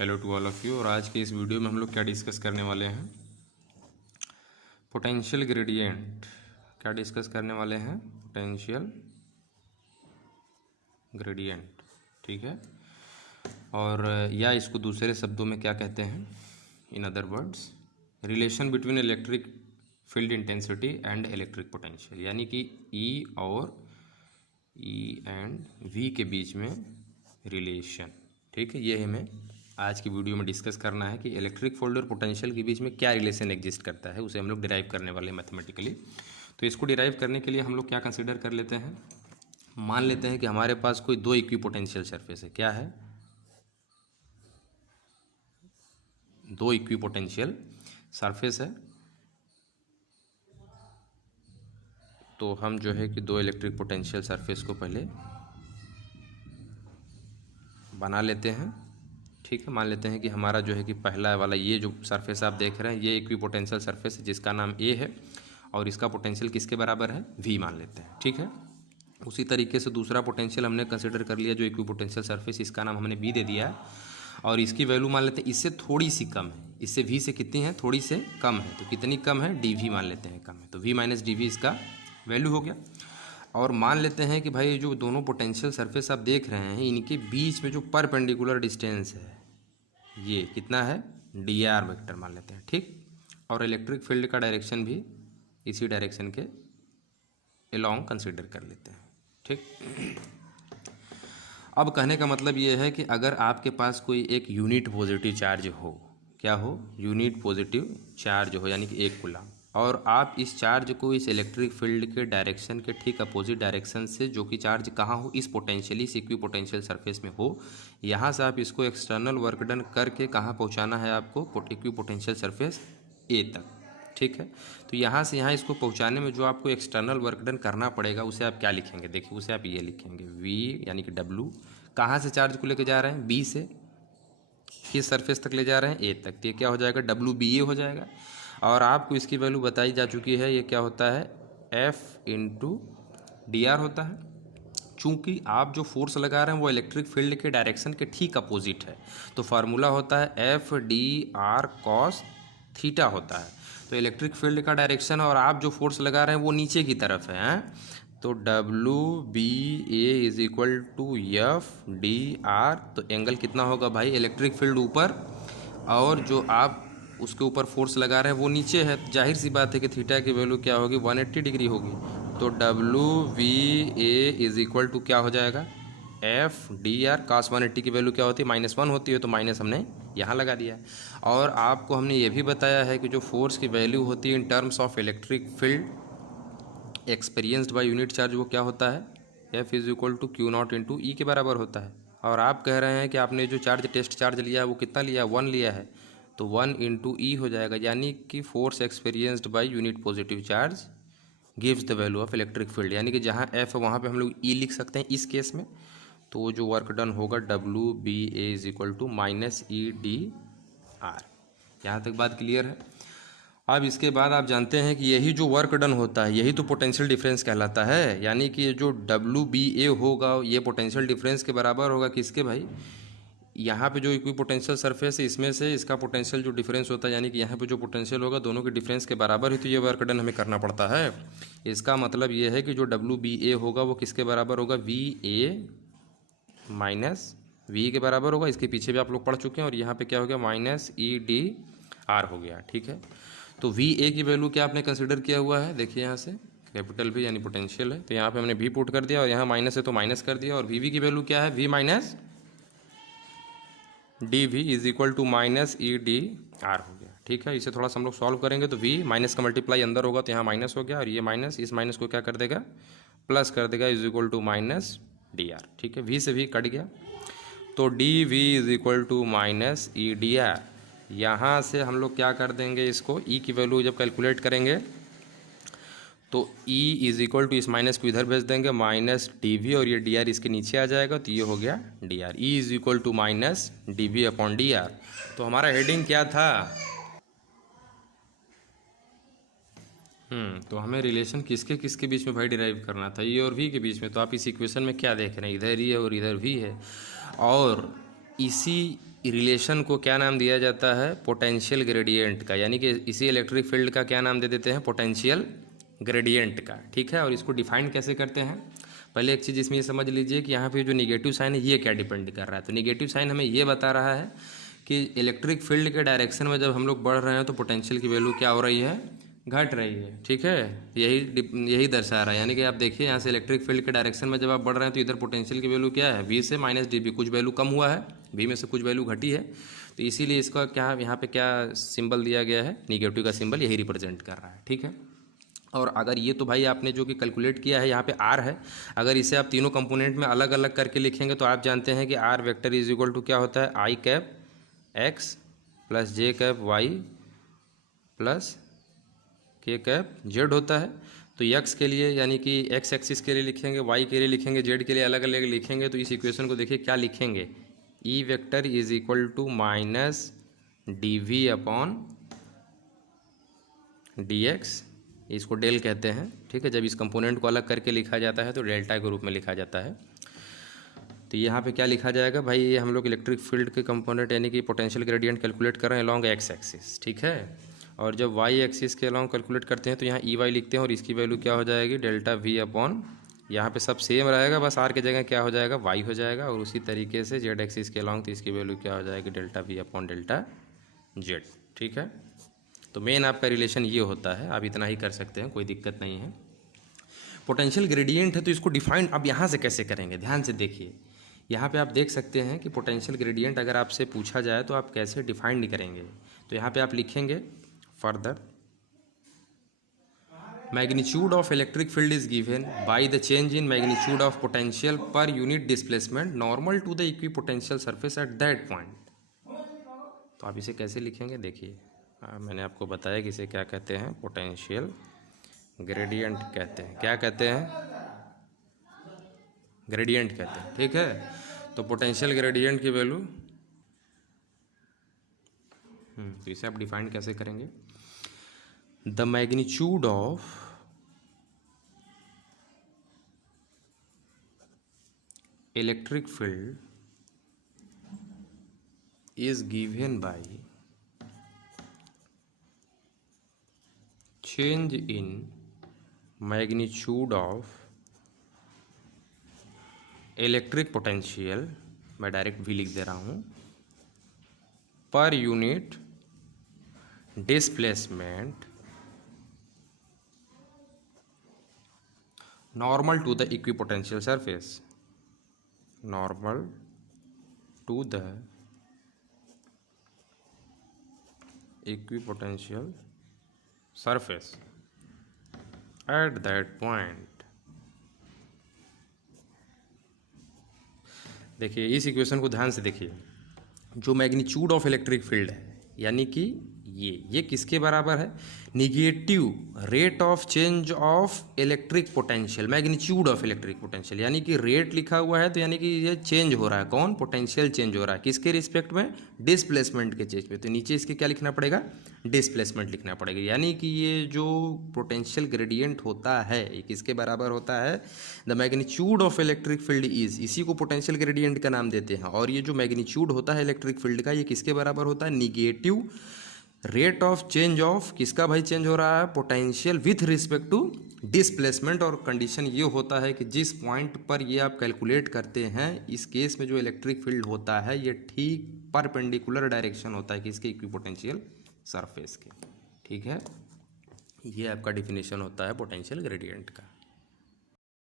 Hello to all of you. और आज के इस वीडियो में हम लोग क्या डिस्कस करने वाले हैं, पोटेंशियल ग्रेडियंट। क्या डिस्कस करने वाले हैं? पोटेंशियल ग्रेडियंट, ठीक है। और या इसको दूसरे शब्दों में क्या कहते हैं, in other words, relation between electric field intensity and electric potential, यानी कि ई और ई एंड वी के बीच में रिलेशन, ठीक है। ये हमें आज की वीडियो में डिस्कस करना है कि इलेक्ट्रिक फील्ड और पोटेंशियल के बीच में क्या रिलेशन एग्जिस्ट करता है, उसे हम लोग डिराइव करने वाले हैं मैथमेटिकली। तो इसको डिराइव करने के लिए हम लोग क्या कंसीडर कर लेते हैं, मान लेते हैं कि हमारे पास कोई दो इक्विपोटेंशियल सरफेस है। क्या है? दो इक्विपोटेंशियल सरफेस है। तो हम जो है कि दो इलेक्ट्रिक पोटेंशियल सरफेस को पहले बना लेते हैं, ठीक है। मान लेते हैं कि हमारा जो है कि पहला वाला ये जो सरफेस आप देख रहे हैं ये इक्विपोटेंशियल सरफेस है जिसका नाम ए है और इसका पोटेंशियल किसके बराबर है? वी मान लेते हैं, ठीक है। उसी तरीके से दूसरा पोटेंशियल हमने कंसिडर कर लिया जो इक्विपोटेंशियल सरफेस, इसका नाम हमने वी दे दिया है और इसकी वैल्यू मान लेते हैं इससे थोड़ी सी कम है। इससे वी से कितनी है? थोड़ी से कम है। तो कितनी कम है? डी वी मान लेते हैं कम है, तो वी माइनस डी वी इसका वैल्यू हो गया। और मान लेते हैं कि भाई जो दोनों पोटेंशियल सरफेस आप देख रहे हैं इनके बीच में जो परपेंडिकुलर डिस्टेंस है ये कितना है? डी आर वेक्टर मान लेते हैं, ठीक। और इलेक्ट्रिक फील्ड का डायरेक्शन भी इसी डायरेक्शन के अलोंग कंसीडर कर लेते हैं, ठीक। अब कहने का मतलब ये है कि अगर आपके पास कोई एक यूनिट पॉजिटिव चार्ज हो, क्या हो? यूनिट पॉजिटिव चार्ज हो, यानी कि एक कूलम, और आप इस चार्ज को इस इलेक्ट्रिक फील्ड के डायरेक्शन के ठीक अपोजिट डायरेक्शन से, जो कि चार्ज कहाँ हो? इस पोटेंशियली इस इक्विपोटेंशियल सरफेस में हो, यहाँ से आप इसको एक्सटर्नल वर्क डन करके कहाँ पहुँचाना है आपको? इक्विपोटेंशियल सरफेस ए तक, ठीक है। तो यहाँ से यहाँ इसको पहुँचाने में जो आपको एक्सटर्नल वर्क डन करना पड़ेगा उसे आप क्या लिखेंगे? देखिए उसे आप ये लिखेंगे वी, यानी कि डब्लू। कहाँ से चार्ज को लेके जा रहे हैं? बी से किस सरफेस तक ले जा रहे हैं? ए तक। तो ये क्या हो जाएगा? डब्लू बी ए हो जाएगा। और आपको इसकी वैल्यू बताई जा चुकी है, ये क्या होता है? एफ इंटू डी आर होता है। चूँकि आप जो फोर्स लगा रहे हैं वो इलेक्ट्रिक फील्ड के डायरेक्शन के ठीक अपोजिट है, तो फार्मूला होता है F D are cos theta होता है। तो इलेक्ट्रिक फील्ड का डायरेक्शन और आप जो फोर्स लगा रहे हैं वो नीचे की तरफ है, तो W B A is equal to F D R. तो एंगल कितना होगा भाई? इलेक्ट्रिक फील्ड ऊपर और जो आप उसके ऊपर फोर्स लगा रहे हैं वो नीचे है, जाहिर सी बात है कि थीटा की वैल्यू क्या होगी? 180 डिग्री होगी। तो W V A is equal to क्या हो जाएगा? F D are. कास 180 की वैल्यू क्या होती है? -1 होती है, तो माइनस हमने यहाँ लगा दिया है। और आपको हमने ये भी बताया है कि जो फोर्स की वैल्यू होती है in terms of electric field experienced by unit charge, वो क्या होता है? F is equal to q naught into E के बराबर होता है। और आप कह रहे हैं कि आपने जो चार्ज टेस्ट चार्ज लिया है वो कितना लिया? 1 लिया है, तो 1 इंटू ई हो जाएगा, यानी कि force experienced by unit positive charge gives the value of electric field, यानी कि जहाँ एफ है वहाँ पे हम लोग ई लिख सकते हैं इस केस में। तो जो वर्क डन होगा W B A is equal to minus E D R. यहाँ तक बात क्लियर है। अब इसके बाद आप जानते हैं कि यही जो वर्क डन होता है यही तो पोटेंशियल डिफरेंस कहलाता है, यानी कि ये जो डब्लू बी ए होगा ये पोटेंशियल डिफरेंस के बराबर होगा किसके भाई? यहाँ पे जो इक्विपोटेंशियल सरफेस है इसमें से इसका पोटेंशियल जो डिफरेंस होता है, यानी कि यहाँ पे जो पोटेंशियल होगा दोनों के डिफरेंस के बराबर ही तो ये वर्क डन हमें करना पड़ता है। इसका मतलब ये है कि जो डब्लू बी ए होगा वो किसके बराबर होगा? वी ए माइनस वी के बराबर होगा। इसके पीछे भी आप लोग पढ़ चुके हैं। और यहाँ पे क्या हो गया? माइनस ई डी आर हो गया, ठीक है। तो वी ए की वैल्यू क्या आपने कंसिडर किया हुआ है? देखिए यहाँ से कैपिटल वी यानी पोटेंशियल है, तो यहाँ पे हमने वी पुट कर दिया और यहाँ माइनस है तो माइनस कर दिया। और वी वी की वैल्यू क्या है? V minus D V is equal to minus E D R हो गया, ठीक है। इसे थोड़ा सा हम लोग सॉल्व करेंगे तो वी माइनस का मल्टीप्लाई अंदर होगा तो यहाँ माइनस हो गया, और ये माइनस इस माइनस को क्या कर देगा? प्लस कर देगा, is equal to minus D R, ठीक है। वी से वी कट गया तो D V is equal to minus E D R. यहाँ से हम लोग क्या कर देंगे? इसको ई की वैल्यू जब कैलकुलेट करेंगे तो E इज इक्वल टू इस माइनस को इधर भेज देंगे, माइनस डी वी, और ये डी आर इसके नीचे आ जाएगा तो ये हो गया D R. E is equal to minus D V upon D R. तो हमारा हेडिंग क्या था? तो हमें रिलेशन किसके किसके बीच में भाई डिराइव करना था? ई और वी के बीच में। तो आप इस इक्वेशन में क्या देख रहे हैं? इधर ई है और इधर वी है, और इसी रिलेशन को क्या नाम दिया जाता है, पोटेंशियल ग्रेडियंट का, यानी कि इसी इलेक्ट्रिक फील्ड का क्या नाम दे देते हैं, पोटेंशियल ग्रेडियंट का। ठीक है, और इसको डिफाइन कैसे करते हैं, पहले एक चीज़ इसमें ये समझ लीजिए कि यहाँ पे जो निगेटिव साइन है ये क्या डिपेंड कर रहा है। तो निगेटिव साइन हमें ये बता रहा है कि इलेक्ट्रिक फील्ड के डायरेक्शन में जब हम लोग बढ़ रहे हैं तो पोटेंशियल की वैल्यू क्या हो रही है, घट रही है। ठीक है, यही दर्शा रहा है, यानी कि आप देखिए यहाँ से इलेक्ट्रिक फील्ड के डायरेक्शन में जब आप बढ़ रहे हैं तो इधर पोटेंशियल की वैल्यू क्या है, v से माइनस dB, कुछ वैल्यू कम हुआ है, v में से कुछ वैल्यू घटी है, तो इसीलिए इसका क्या यहाँ पे क्या सिंबल दिया गया है, निगेटिव का सिंबल यही रिप्रेजेंट कर रहा है। ठीक है, और अगर ये तो भाई आपने जो कि कैलकुलेट किया है यहाँ पे r है, अगर इसे आप तीनों कंपोनेंट में अलग अलग करके लिखेंगे तो आप जानते हैं कि r vector is equal to क्या होता है, i cap x plus j cap y plus k cap z होता है। तो x के लिए यानी कि x एक्सिस के लिए लिखेंगे, y के लिए लिखेंगे, z के लिए अलग अलग लिखेंगे। तो इस इक्वेशन को देखिए क्या लिखेंगे, e vector is equal to minus dv upon dx, इसको डेल कहते हैं। ठीक है, जब इस कंपोनेंट को अलग करके लिखा जाता है तो डेल्टा के रूप में लिखा जाता है। तो यहाँ पे क्या लिखा जाएगा भाई, ये हम लोग इलेक्ट्रिक फील्ड के कंपोनेंट यानी कि पोटेंशियल ग्रेडियंट कैलकुलेट कर रहे हैं अलॉन्ग एक्स एक्सिस। ठीक है, और जब वाई एक्सिस के अलॉन्ग कैलकुलेट करते हैं तो यहाँ ई वाई लिखते हैं और इसकी वैल्यू क्या हो जाएगी, डेल्टा वी अपॉन, यहाँ पे सब सेम रहेगा, बस आर की जगह क्या हो जाएगा, वाई हो जाएगा। और उसी तरीके से जेड एक्सिस के अलॉन्ग तो इसकी वैल्यू क्या हो जाएगी, delta we upon delta Z. ठीक है, तो मेन आपका रिलेशन ये होता है, आप इतना ही कर सकते हैं, कोई दिक्कत नहीं है। पोटेंशियल ग्रेडियंट है तो इसको डिफाइन अब यहाँ से कैसे करेंगे, ध्यान से देखिए। यहाँ पे आप देख सकते हैं कि पोटेंशियल ग्रेडियंट अगर आपसे पूछा जाए तो आप कैसे डिफाइन करेंगे। तो यहाँ पे आप लिखेंगे further, magnitude of electric field is given by the change in magnitude of potential per unit displacement normal to the equipotential surface at that point. तो आप इसे कैसे लिखेंगे, देखिए मैंने आपको बताया कि इसे क्या कहते हैं, पोटेंशियल ग्रेडियंट कहते हैं। क्या कहते हैं, ग्रेडियंट कहते हैं। ठीक है, तो पोटेंशियल ग्रेडियंट की वैल्यू तो इसे आप डिफाइन कैसे करेंगे, the magnitude of electric field is given by change in magnitude of electric potential, मैं डायरेक्ट भी लिख दे रहा हूँ, per unit displacement normal to the equipotential surface, normal to the equipotential surface at that point. देखिए इस equation को ध्यान से देखिए, जो मैग्नीट्यूड ऑफ इलेक्ट्रिक फील्ड है यानी कि ये किसके बराबर है, negative rate of change of electric potential, magnitude of electric potential, यानी कि रेट लिखा हुआ है तो यानी कि ये चेंज हो रहा है, कौन, पोटेंशियल चेंज हो रहा है, किसके रिस्पेक्ट में, डिस्प्लेसमेंट के चेंज पे। तो नीचे इसके क्या लिखना पड़ेगा, डिस्प्लेसमेंट लिखना पड़ेगा। यानी कि ये जो पोटेंशियल ग्रेडियंट होता है ये किसके बराबर होता है, the magnitude of electric field is, इसी को पोटेंशियल ग्रेडियंट का नाम देते हैं। और ये जो मैग्नीट्यूड होता है इलेक्ट्रिक फील्ड का, ये किसके बराबर होता है, negative rate of change of, किसका भाई चेंज हो रहा है, potential with respect to displacement. और कंडीशन ये होता है कि जिस पॉइंट पर ये आप कैलकुलेट करते हैं, इस केस में जो इलेक्ट्रिक फील्ड होता है ये ठीक परपेंडिकुलर डायरेक्शन होता है किसके, इक्विपोटेंशियल सरफेस के। ठीक है, ये आपका डिफिनेशन होता है पोटेंशियल ग्रेडियंट का।